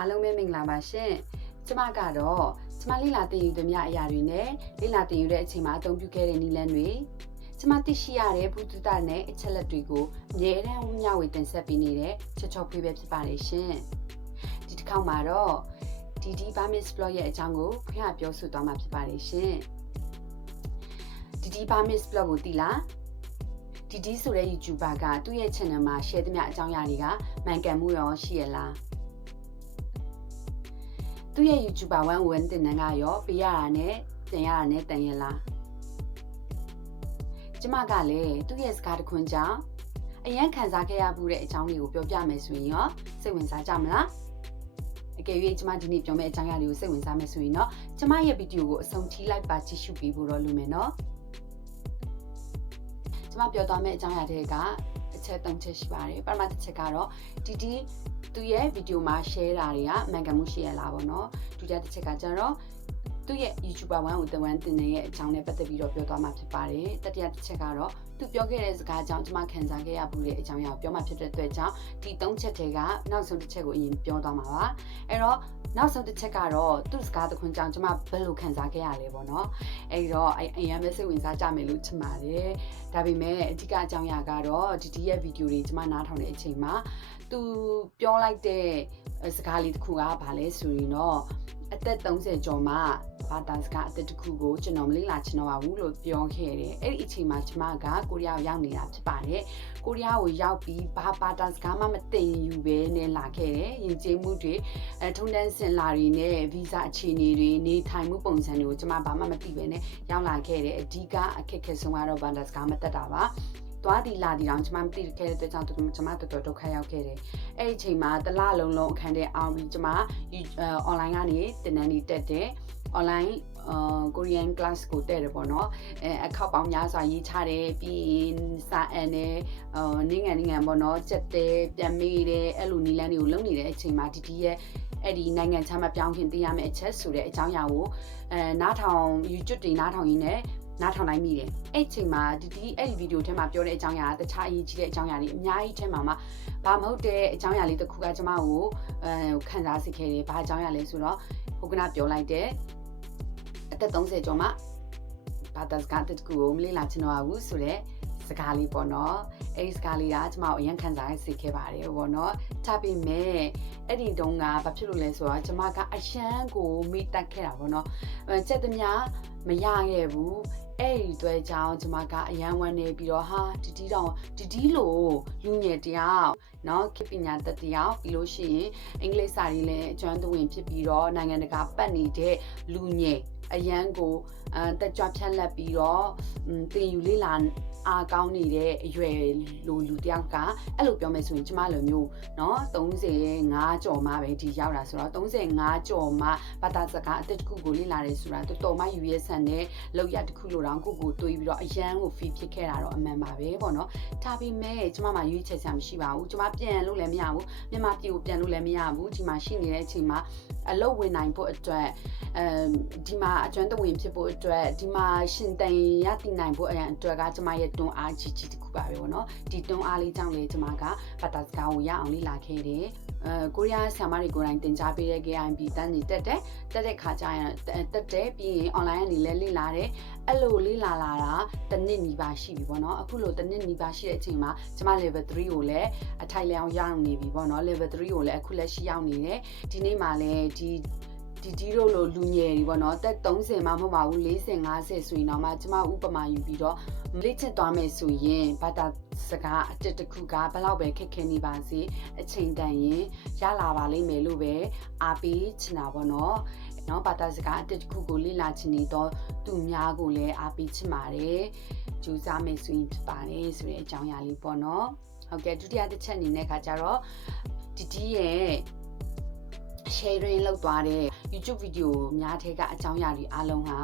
အားလုံးပဲမင်္ဂလာပါရှင်ကျမကတော့ကျမလေ့လာသင်ယူသမျှအရာတွေနဲ့လေ့လာသင်ယူတဲ့အချိန်မှာအသုံးပြုခဲ့တဲ့နည်းလမ်းတွေကျမသိရှိရတဲ့ဘုဒ္ဓတာနဲ့အချက်လက်တွေကိုအမြဲတမ်းမျှဝေတင်ဆက်ပေးနေတဲ့ချောချောဖွေးပဲဖြစ်ပါတယ်ရှင်ဒီတစ်ခေါက်မှာတော့ဒီBurmese vlog ရဲ့အကြောင်းကိုဖွင့်ပြောဆိုသွားမှာဖြစ်ပါတယ်ရှင်ဒီBurmese vlog ကိုသိလားဒီဆိုတဲ့ YouTuber ကသူ့ရဲ့ channel မှာ share သမျှအကြောင်းအရာတွေကမှန်ကန်မှုရောရှိရလားသူ့ရဲ့ YouTuber 101တင်နန်းကရောပေးရတာနဲ့တင်ရတာနဲ့တန်ရလားကျမကလည်းသူ့ရဲ့စကားတခွန်းကြောင့်အရန်ခံစားခဲ့ရမှုတဲ့အကြောင်းတွေကိုပြောပြမယ်ဆိုရင်ရောစိတ်ဝင်စားကြမလားအကယ်၍ကျမဒီနေ့ပြောမယ့်အကြောင်းအရာတွေကိုစိတ်ဝင်စားမယ်ဆိုရင်တော့ကျမရဲ့ဗီဒီယိုကိုအဆုံးထိလိုက်ပါကြည့်ရှုပေးဖို့တော့လိုမယ်နော်ကျမပြောသွားမယ့်အကြောင်းအရာတွေကအချက်၃ချက်ရှိပါတယ်ပထမတစ်ချက်ကတော့သူရဲ့ဗီဒီယိုမှာ share တာတွေကမှန်ကန်မှုရှိရလားပေါ့နော်ဒုတိယတစ်ချက်ကကျတော့သူရဲ့ YouTuber 101တင်ရဲ့အကြောင်းနဲ့ပတ်သက်ပြီးတော့ပြောသွားမှာဖြစ်ပါတယ်တတိယတစ်ချက်ကတော့သူပြောခဲ့တဲ့စကားကြောင့်ကျမခံစားခဲ့ရမှုတဲ့အကြောင်းအရာကိုပြောမှဖြစ်တဲ့အတွက်ကြောင့်ဒီ၃ချက်တွေကနောက်ဆုံးတစ်ချက်ကိုအရင်ပြောသွားမှာပါအဲ့တော့နောက်ဆုံးတစ်ချက်ကတော့သူ့စကားတခွန်းကြောင့်ကျမဘယ်လိုခံစားခဲ့ရလဲပေါ့နော်အဲ့တော့အရင်ပဲစိတ်ဝင်စားကြမယ်လို့ထင်ပါတယ်ဒါပေမဲ့အဓိကအကြောင်းအရာကတော့ဒီရဲ့ဗီဒီယိုတွေကျမနားထောင်တဲ့အချိန်မှာသူပြောလိုက်တဲ့စကားလေးတစ်ခုကဘာလဲဆိုရင်တော့အသက်30ကျော်မှဘာသာစကားအသက်တစ်ခုကိုကျွန်တော်မလေ့လာချင်တော့ပါဘူးလို့ပြောခဲ့တယ်အဲ့ဒီအချိန်မှာကျမကကိုရီးယားကိုရောက်နေတာဖြစ်ပါတယ်ကိုရီးယားကိုရောက်ပြီးဘာသာစကားမှမသိယူပဲနဲ့လာခဲ့တယ်ယဉ်ကျေးမှုတွေထုံတန်းစင်လာတွေနဲ့ဗီဇအခြေအနေတွေနေထိုင်မှုပုံစံတွေကိုကျမဘာမှမသိပဲနဲ့ရောက်လာခဲ့တယ်အဓိကအခက်အခဲဆုံးကတော့ဘာသာစကားမတတ်တာပါသွားဒီလာဒီတောင်ကျမမသိခဲ့တဲ့အတွက်ကြောင့်ကျမတော်တော်ဒုက္ခရောက်ခဲ့တယ်အဲ့ဒီအချိန်မှာတစ်လလုံးအခန်းထဲအောင်ပြီးကျမ online ကနေသင်တန်းတွေတက်တယ် online Korean class ကိုတက်တယ်ပေါ့နော်အခောက်ပေါင်းများစွာရေးချတယ်ပြီးရင်စာအန်နဲ့နိုင်ငံပေါ့နော်ချက်တယ်ပြန်မေးတယ်အဲ့လိုနည်းလမ်းတွေကိုလုပ်နေတဲ့အချိန်မှာဒီရဲ့အဲ့ဒီနိုင်ငံခြားမှာပြောင်းခင်သိရမယ့်အချက်ဆိုတဲ့အကြောင်းအရာကိုနားထောင် YouTube တွေနားထောင်ရင်းနဲ့နားထောင်နိုင်မိတယ်အဲ့ချိန်မှာအဲ့ဒီဗီဒီယိုထဲမှာပြောတဲ့အကြောင်းအရာတခြားအရေးကြီးတဲ့အကြောင်းအရာတွေအများကြီးထဲမှာဘာမဟုတ်တဲ့အကြောင်းအရာလေးတစ်ခုကကျမကိုခံစားစေခဲ့တယ်ဘာအကြောင်းအရာလဲဆိုတော့ဟိုကနပြောလိုက်တဲ့အသက်30ကျော်မှဘာသာစကားတစ်ခုကိုမလေ့လာချင်တော့ဘူးဆိုတဲ့စကားလေးပေါ့နော်အဲ့ဒီစကားလေးကကျမကိုအရင်ခံစားစေခဲ့ပါတယ်ပေါ့နော်ဒါပေမဲ့အဲ့ဒီတုန်းကဘာဖြစ်လို့လဲဆိုတော့ကျမကအရန်ကိုမိတက်ခဲ့တာပေါ့နော်စက်သမျှမရခဲ့ဘူးအဲ့ဒီအတွက်ကြောင့်ကျမကအရန်ဝမ်းနေပြီးတော့ဟာဒီလိုလူငယ်တယောက်เนาะခေပညာတတ်တယောက်ပြီးလို့ရှိရင်အင်္ဂလိပ်စာတွေလည်းအကျွမ်းတဝင်ဖြစ်ပြီးတော့နိုင်ငံတကာပတ်နေတဲ့လူငယ်အရန်ကိုတက်ကြွဖြန့်လက်ပြီးတော့သင်ယူလေ့လာအားကောင်းနေတဲ့အရွယ်လူတယောက်ကအဲ့လိုပြောမယ်ဆိုရင်ကျမလိုမျိုးเนาะ35ကျော်မှပဲဒီရောက်တာဆိုတော့35ကျော်မှဘာသာစကားအသက်တစ်ခုကိုလေ့လာတယ်ဆိုတာတော်မှယူရဲဆန်တဲ့လောက်ရတစ်ခုလိုတောင်ကိုတွေးပြီးတော့အရန်ကို feel ဖြစ်ခဲ့တာတော့အမှန်ပါပဲပေါ့နော်ဒါပေမဲ့ကျမမှာရွေးချယ်စရာမရှိပါဘူးကျမပြန်လို့လည်းမရဘူးမြန်မာပြည်ကိုပြန်လို့လည်းမရဘူးဒီမှာရှိနေတဲ့အချိန်မှာအလုပ်ဝင်နိုင်ဖို့အတွက်ဒီမှာအကျွမ်းတဝင်ဖြစ်ဖို့အတွက်ဒီမှာရှင်တန်ရတည်နိုင်ဖို့အတွက်ကကျမရဲ့တွန်းအားကြီးတစ်ခုပါပဲပေါ့နော်ဒီတွန်းအားလေးကြောင့်လေကျမကဘာသာစကားကိုရအောင်လေ့လာခဲ့တယ်ကိုရီးယားဆရာမတွေကိုယ်တိုင်သင်ကြားပေးတဲ့ KIB တန်းနေတက်တဲ့ခါကျရင်တက်တယ်ပြီးရင် online ကနေလည်းလေ့လာတယ်အဲ့လိုလေ့လာလာတာတစ်နှစ်နီးပါးရှိပြီပေါ့နော်အခုလိုတစ်နှစ်နီးပါးရှိတဲ့အချိန်မှာကျမ level 3ကိုလည်းအထိုက်လျောင်းရောက်နေပြီပေါ့နော် level 3ကိုလည်းအခုလက်ရှိရောက်နေတယ်ဒီနေ့မှလည်းဒီလိုလူငယ်တွေပေါ့နော်တက်30မှမဟုတ်ပါဘူး40 50ဆိုရင်တော့မှကျမဥပမာယူပြီးတော့လေ့ကျင့်သွားမယ်ဆိုရင်ဘာသာစကားအတစ်တစ်ခုကဘယ်လောက်ပဲခက်ခဲနေပါစေအချိန်တန်ရင်ရလာပါလိမ့်မယ်လို့ပဲအားပေးချင်တာပေါ့နော်ဘာသာစကားအတစ်တစ်ခုကိုလေ့လာချင်နေတော့သူများကိုလည်းအားပေးချင်ပါတယ်ကြိုးစားမယ်ဆိုရင်ဖြစ်ပါတယ်ဆိုတဲ့အကြောင်းအရာလေးပေါ့နော်ဟုတ်ကဲ့ဒုတိယတစ်ချက်အနေနဲ့ခါကြတော့ဒီရဲ့ sharing လုပ်သွားတဲ့ YouTube ဗီဒီယိုများထဲကအကြောင်းအရာတွေအားလုံးဟာ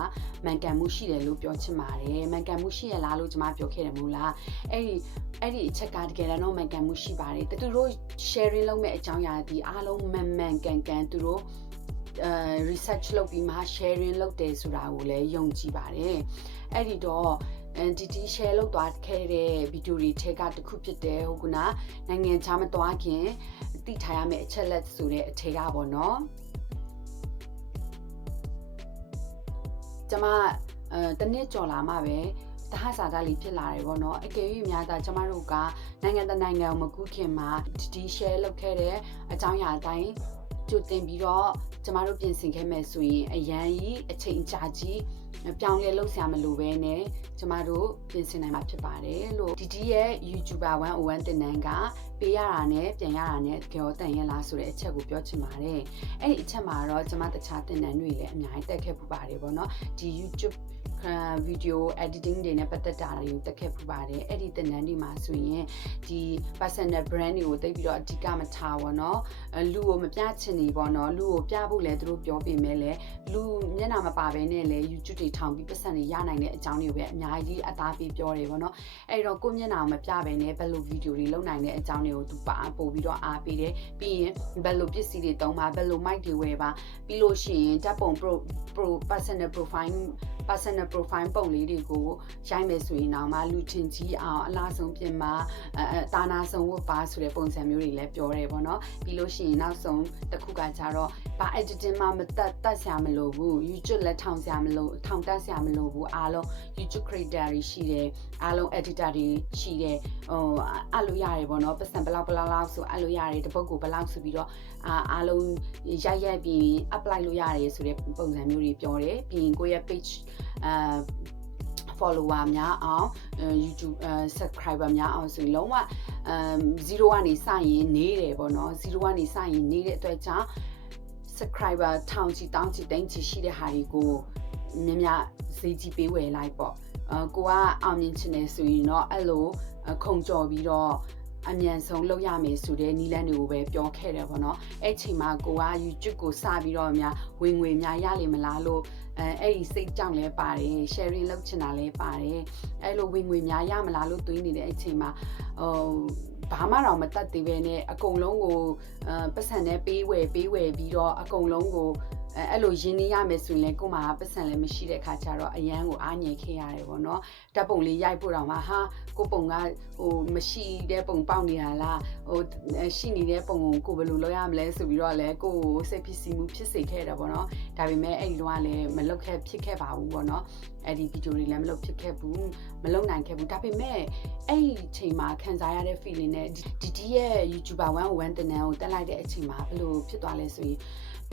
မှန်ကန်မှုရှိတယ်လို့ပြောချင်ပါတယ်မှန်ကန်မှုရှိရလားလို့ကျွန်မပြောခဲ့တယ်မို့လားအဲ့ဒီအချက်ကတကယ်တော့မှန်ကန်မှုရှိပါတယ်သူတို့ sharing လုပ်မဲ့အကြောင်းအရာဒီအားလုံးမှန်ကန်သူတို့research လုပ်ပြီးမှ sharing လုပ်တယ်ဆိုတာကိုလည်းယုံကြည်ပါတယ်အဲ့ဒီတော့ ဒီ share လုပ်သွားခဲ့တဲ့ဗီဒီယိုတွေထဲကတစ်ခုဖြစ်တယ်ဟုတ်ကနာနိုင်ငံခြားမသွားခင်သိထားရမယ့်အချက်လက်ဆိုတဲ့အထက်ကပေါ့နော်ကျမတနစ်ကြော်လာမှပဲတဟဆာတာလေးဖြစ်လာတယ်ပေါ့နော်အကယ်၍များတာကျမတို့ကနိုင်ငံတကာနိုင်ငံကိုမကူးခင်မှာဒီ share လုပ်ခဲ့တဲ့အကြောင်းအရာအတိုင်းကြိုတင်ပြီးတော့ကျမတို့ပြင်ဆင်ခဲ့မယ်ဆိုရင်အရန်ကြီးအချိန်ကြာကြီးပြောင်းလဲလုပ်ဆရာမလို့ပဲနဲ့ကျမတို့ပြင်ဆင်နိုင်မှာဖြစ်ပါတယ်လို့ဒီရဲ့ YouTuber 101တင်နန်းကပေးရတာနဲ့ပြန်ရတာနဲ့ကြောတန်ရလားဆိုတဲ့အချက်ကိုပြောချင်ပါတယ်အဲ့ဒီအချက်မှာတော့ကျမတခြားတင်နန်းတွေလည်းအများကြီးတက်ခဲ့ပူပါတယ်ပေါ့နော်ဒီ YouTube video editing တွေနဲ့ပတ်သက်တာတွေကိုတက်ခဲ့ပူပါတယ်အဲ့ဒီတင်နန်းတွေမှာဆိုရင်ဒီ personal brand တွေကိုတိတ်ပြီးတော့အဓိကမထားပါတော့လူကိုမပြချင်နေပေါ့နော်လူကိုပြဖို့လဲသူတို့ပြောပေးမယ်လေလူမျက်နှာမပါဘဲနဲ့လဲ YouTube တွေထောင်ပြီးပတ်စံတွေရနိုင်တဲ့အကြောင်းတွေကိုပဲအများကြီးအသားပေးပြောတယ်ပေါ့နော်အဲ့တော့ကိုမျက်နှာမပြဘဲနဲ့ဘယ်လို video တွေလုပ်နိုင်တဲ့အကြောင်းတွေကိုသူပါပို့ပြီးတော့အားပေးတယ်ပြီးရင်ဘယ်လိုပစ္စည်းတွေသုံးပါဘယ်လို mic တွေဝယ်ပါပြီးလို့ရှိရင်ဓာတ်ပုံ personal profile ပုံလေးတွေကိုရိုက်မယ်ဆိုရင်တော့မှလူချင်းကြီးအောင်အလားဆုံးပြင်မှာတာနာဆုံးဝတ်ပါဆိုတဲ့ပုံစံမျိုးတွေလည်းပြောတယ်ပေါ့နော်ပြီးလို့ရှိရင်နောက်ဆုံးတစ်ခုကကြတော့ဘာ editing မှမတက်ဆရာမလို့ဘူး YouTube လက်ထောင်ဆရာမလို့ထောင်တက်ဆရာမလို့ဘူးအားလုံး YouTube creator တွေရှိတယ်အားလုံး editor တွေရှိတယ်အဲ့လိုရတယ်ပေါ့နော်ပတ်စံဘလောက်ဆိုအဲ့လိုရတယ်တစ်ပုတ်ကိုဘလောက်ဆိုပြီးတော့အားလုံးရိုက်ပြီး apply လို့ရတယ်ဆိုတဲ့ပုံစံမျိုးတွေပြောတယ်ပြီးရင်ကိုယ့်ရဲ့ page follower များအောင် YouTube subscriber များအောင်ဆိုရင်လုံးဝ0ကနေစရင်နေတယ်ပေါ့နော်0ကနေစရင်နေတဲ့အတွက်ကြောင့် subscriber ထောင်ချီတောင်းချီတိန်းချီရှိတဲ့ဟာတွေကိုများများဈေးကြီးပေးဝယ်လိုက်ပေါ့ကိုကအောင်မြင်ချင်တယ်ဆိုရင်တော့အဲ့လိုခုံကြော်ပြီးတော့အမြန်ဆုံးလုပ်ရမယ်ဆိုတဲ့နီလန်းတွေကိုပဲပြောခဲ့တယ်ပေါ့နော်အဲ့ချိန်မှာကိုက YouTube ကိုစပြီးတော့များဝင်ငွေများရလိမ့်မလားလို့အဲ့ဒီစိတ်ကြောင့်လည်းပါတယ် sharing လုပ်ချင်တာလည်းပါတယ်အဲ့လိုဝင်ငွေများရမလားလို့တွေးနေတဲ့အချိန်မှာဘာမှတော့မတတ်သေးပဲနဲ့အကုန်လုံးကိုပတ်စံနဲ့ပေးဝယ်ပြီးတော့အကုန်လုံးကိုအဲ့လိုရင်းနှီးရမယ်ဆိုရင်လည်းကို့မှာပတ်စံလည်းမရှိတဲ့ခါကျတော့အရန်ကိုအားငယ်ခဲ့ရတယ်ပေါ့နော်ဓာတ်ပုံလေးရိုက်ဖို့တော့မှဟာကိုပုံကမရှိတဲ့ပုံပေါက်နေတာလားရှိနေတဲ့ပုံကိုဘယ်လိုလုပ်ရမလဲဆိုပြီးတော့လည်းကိုစိတ်ဖြစ်စီမှုဖြစ်စေခဲ့တယ်ပေါ့နော်ဒါပေမဲ့အဲ့ဒီတော့လည်းမလုပ်ခဲ့ဖြစ်ခဲ့ပါဘူးပေါ့နော်အဲ့ဒီဗီဒီယိုတွေလည်းမလုပ်ဖြစ်ခဲ့ဘူးမလုပ်နိုင်ခဲ့ဘူးဒါပေမဲ့အဲ့ဒီအချိန်မှာခံစားရတဲ့ feeling နဲ့ဒီရဲ့ YouTuber 101တင်နန်းကိုတက်လိုက်တဲ့အချိန်မှာဘယ်လိုဖြစ်သွားလဲဆိုရင်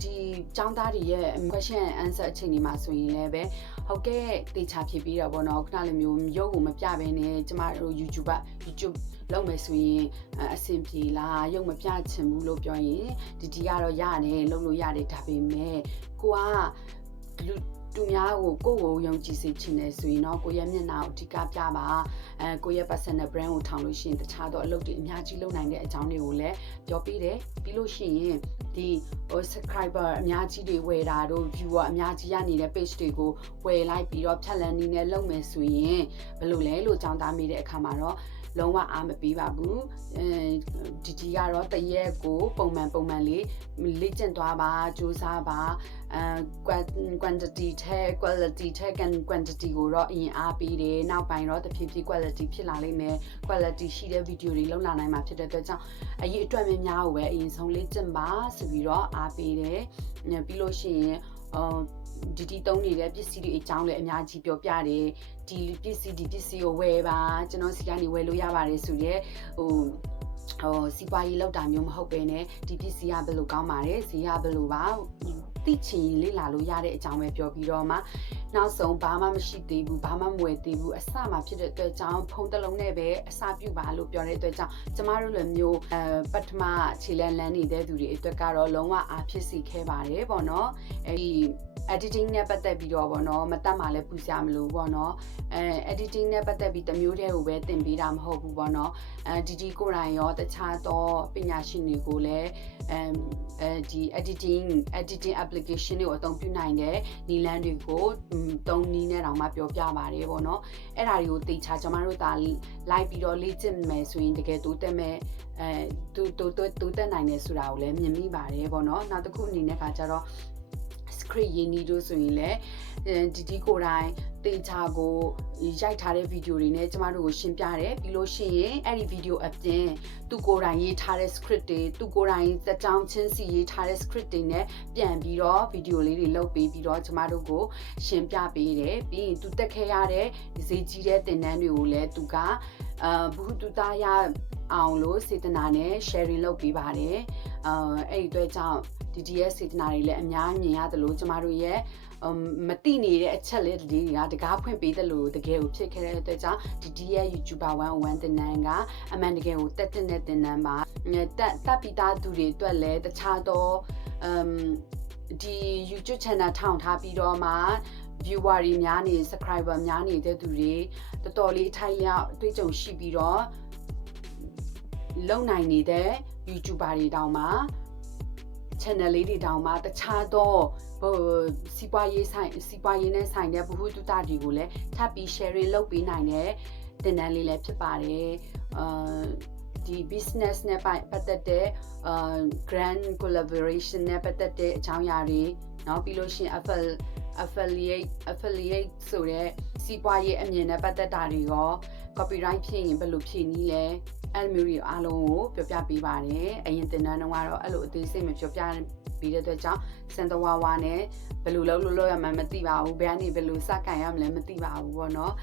ဒီចောင်းသားတွေရဲ့ question and answer အချိန်ဒီမှာဆိုရင်လည်းပဲဟုတ်ကဲ့တေချာဖြစ်ပြီးတော့ဗောနော်ခုနလိုမျိုးရုပ်ကိုမပြဘဲနဲ့ကျမတို့ YouTube လုပ်မယ်ဆိုရင်အဆင်ပြေလားရုပ်မပြချင်ဘူးလို့ပြောရင်ဒီကတော့ရတယ်လုပ်လို့ရတယ်ဒါပေမဲ့ကိုကသူများကိုယုံကြည်စေချင်တယ်ဆိုရင်တော့ကိုရဲ့မျက်နှာကိုအဓိကပြပါကိုရဲ့ personal brand ကိုထောင်လို့ရှိရင်တခြားသောအလုပ်တွေအများကြီးလုပ်နိုင်တဲ့အကြောင်းတွေကိုလည်းပြောပြတယ်ပြီးလို့ရှိရင်ဒီ subscriber အများကြီးတွေဝယ်တာတို့ viewer အများကြီးရနေတဲ့ page တွေကိုဝယ်လိုက်ပြီးတော့ဖြတ်လန်းနေနဲ့လုပ်မယ်ဆိုရင်ဘယ်လိုလဲလို့ကြောင်းသားမိတဲ့အခါမှာတော့လုံးဝအားမပေးပါဘူးဒီကတော့တရက်ကိုပုံမှန်လေးလေ့ကျင့်သွားပါစူးစမ်းပါquantity ထဲ quality ထဲ quantity ကိုတော့အရင်အားပေးတယ်နောက်ပိုင်းတော့တဖြည်းဖြည်း quality ဖြစ်လာလိမ့်မယ် quality ရှိတဲ့ video တွေလုပ်လာနိုင်မှာဖြစ်တဲ့အတွက်ကြောင့်အရေးအတွက်များကိုပဲအရင်ဆုံးလေ့ကျင့်ပါဆိုပြီးတော့အားပေးတယ်ပြီးလို့ရှိရင်ဒီသုံးနေတဲ့ပစ္စည်းတွေအကြောင်းလည်းအများကြီးပြောပြတယ်ဒီပစ္စည်းကိုဝယ်ပါကျွန်တော်စီကနေဝယ်လို့ရပါတယ်ဆိုရဲစီးပွားရေးလောက်တာမျိုးမဟုတ်ပဲねဒီပစ္စည်းကဘယ်လိုကောင်းပါတယ်ဈေးကဘယ်လိုပါသိချင်လေ့လာလို့ရတဲ့အကြောင်းပဲပြောပြီးတော့မှနောက်ဆုံးဘာမှမရှိသေးဘူးဘာမှမဝယ်သေးဘူးအစမှဖြစ်တဲ့အတွက်ကြောင့်ဖုန်းတစ်လုံးနဲ့ပဲအစပြုပါလို့ပြောတဲ့အတွက်ကြောင့်ကျမတို့လည်းမျိုးပထမခြေလန်းနေတဲ့သူတွေအတွက်ကတော့လုံးဝအားဖြစ်စေခဲ့ပါတယ်ပေါ့နော်အဲဒီ editing နဲ့ပတ်သက်ပြီးတော့ပေါ့နော်မတတ်မှလည်းပူစရာမလိုပေါ့နော်editing နဲ့ပတ်သက်ပြီးတမျိုးတည်းကိုပဲသင်ပေးတာမဟုတ်ဘူးပေါ့နော်ဒီကိုယ်တိုင်ရောတခြားသောပညာရှင်တွေကိုလည်းဒီ editing application တွေကိုအသုံးပြုနိုင်တဲ့နည်းလမ်းတွေကိုသုံးနည်းနဲ့တောင်မှပြောပြပါတယ်ပေါ့နော်အဲ့ဒါတွေကိုသေချာကျမတို့ဒါလိုက်ပြီးတော့လေ့ကျင့်မယ်ဆိုရင်တကယ်တိုးတက်မယ်တိုးတက်နိုင်တယ်ဆိုတာကိုလည်းမြင်မိပါတယ်ပေါ့နော်နောက်တစ်ခုအနေနဲ့ကကြတော့ script ရေးနည်းတို့ဆိုရင်လည်းဒီကိုယ်တိုင်တင်ချာကိုရိုက်ထားတဲ့ဗီဒီယိုတွေနဲ့ကျမတို့ကိုရှင်းပြတယ်ပြီးလို့ရှိရင်အဲ့ဒီဗီဒီယိုအပြင်သူကိုယ်တိုင်ရေးထားတဲ့ script တွေသူကိုယ်တိုင်တက်တောင်းချင်းစီရေးထားတဲ့ script တွေနဲ့ပြန်ပြီးတော့ဗီဒီယိုလေးတွေလုပ်ပေးပြီးတော့ကျမတို့ကိုရှင်းပြပေးတယ်ပြီးရင်သူတက်ခဲ့ရတဲ့ဈေးကြီးတဲ့သင်တန်းတွေကိုလည်းသူကဘုသူသားရအောင်လို့စေတနာနဲ့ sharing လုပ်ပေးပါတယ်အဲ့ဒီအတွက်ကြောင့်ဒီရဲ့စေတနာတွေလည်းအများမြင်ရတယ်လို့ကျမတို့ရဲ့မတိနေတဲ့အချက်လေးတွေကတကားဖွင့်ပေးတယ်လို့တကယ်ကိုဖြစ်ခဲ့တဲ့အတွက်ကြောင့်ဒီရဲ့ YouTuber 101တင်နန်းကအမှန်တကယ်ကိုတက်တဲ့တင်နန်းမှာတက်ပီသားသူတွေအတွက်လည်းတခြားသောဒီ YouTube channel ထောင်ထားပြီးတော့မှ viewer တွေများနေ subscriber များနေတဲ့သူတွေတော်တော်လေးထိုက်လျောက်အတွေ့အကြုံရှိပြီးတော့လုံနိုင်နေတဲ့ YouTuber တွေတောင်မှ channel လေးတွေတောင်မှတခြားသောစီးပွားရေးနဲ့ဆိုင်တဲ့ဗဟုသုတတွေကိုလည်းထပ်ပြီး sharing လုပ်ပေးနိုင်တဲ့တင်နန်းလေးလည်းဖြစ်ပါတယ်ဒီ business နဲ့ပတ်သက်တဲ့grand collaboration နဲ့ပတ်သက်တဲ့အကြောင်းအရာတွေเนาะပြီးလို့ရှိရင် affiliate ဆိုတဲ့စီးပွားရေးအမြင်နဲ့ပတ်သက်တာတွေရော copyright ဖြစ်ရင်ဘယ်လိုဖြေနည်းလဲအဲ့မျိုးတွေအားလုံးကိုပြောပြပေးပါတယ်အရင်တင်နန်းတော့ကတော့အဲ့လိုအသေးစိတ်မပြောပြပြီးတဲ့အတွက်ကြောင့်စန်တဝါနဲ့ဘယ်လိုလုပ်ရမှန်းမသိပါဘူးဘယ်ကနေဘယ်လိုစကန်ရမလဲမသိပါဘူးပေါ့နော်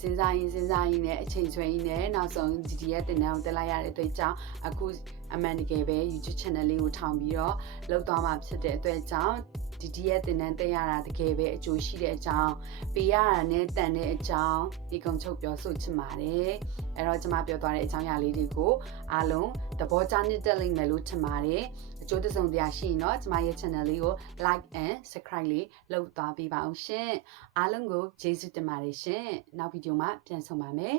စဉ်းစားရင်းနဲ့အချိန်ဆွဲရင်းနဲ့နောက်ဆုံးဒီရဲ့တင်နန်းကိုတက်လိုက်ရတဲ့အတွက်ကြောင့်အခုအမှန်တကယ်ပဲ YouTube channel လေးကိုထောင်ပြီးတော့လုပ်သွားမှာဖြစ်တဲ့အတွက်ကြောင့်ဒီရဲ့တင်နန်းတက်ရတာတကယ်ပဲအကျိုးရှိတဲ့အကြောင်းပေးရတာနဲ့တန်တဲ့အကြောင်းဒီကုံချုပ်ပြောဆိုချင်ပါတယ်အဲ့တော့ကျွန်မပြောသွားတဲ့အကြောင်းအရာလေးတွေကိုအားလုံးသဘောကျနေတဲ့လိမ့်မယ်လို့ထင်ပါတယ်အကျိုးတစုံတရာရှိရင်တော့ကျွန်မရဲ့ channel လေးကို like and subscribe လေးလုပ်သွားပေးပါအောင်ရှင်အားလုံးကိုကျေးဇူးတင်ပါတယ်ရှင်နောက်ဗီဒီယိုမှာပြန်ဆုံပါမယ်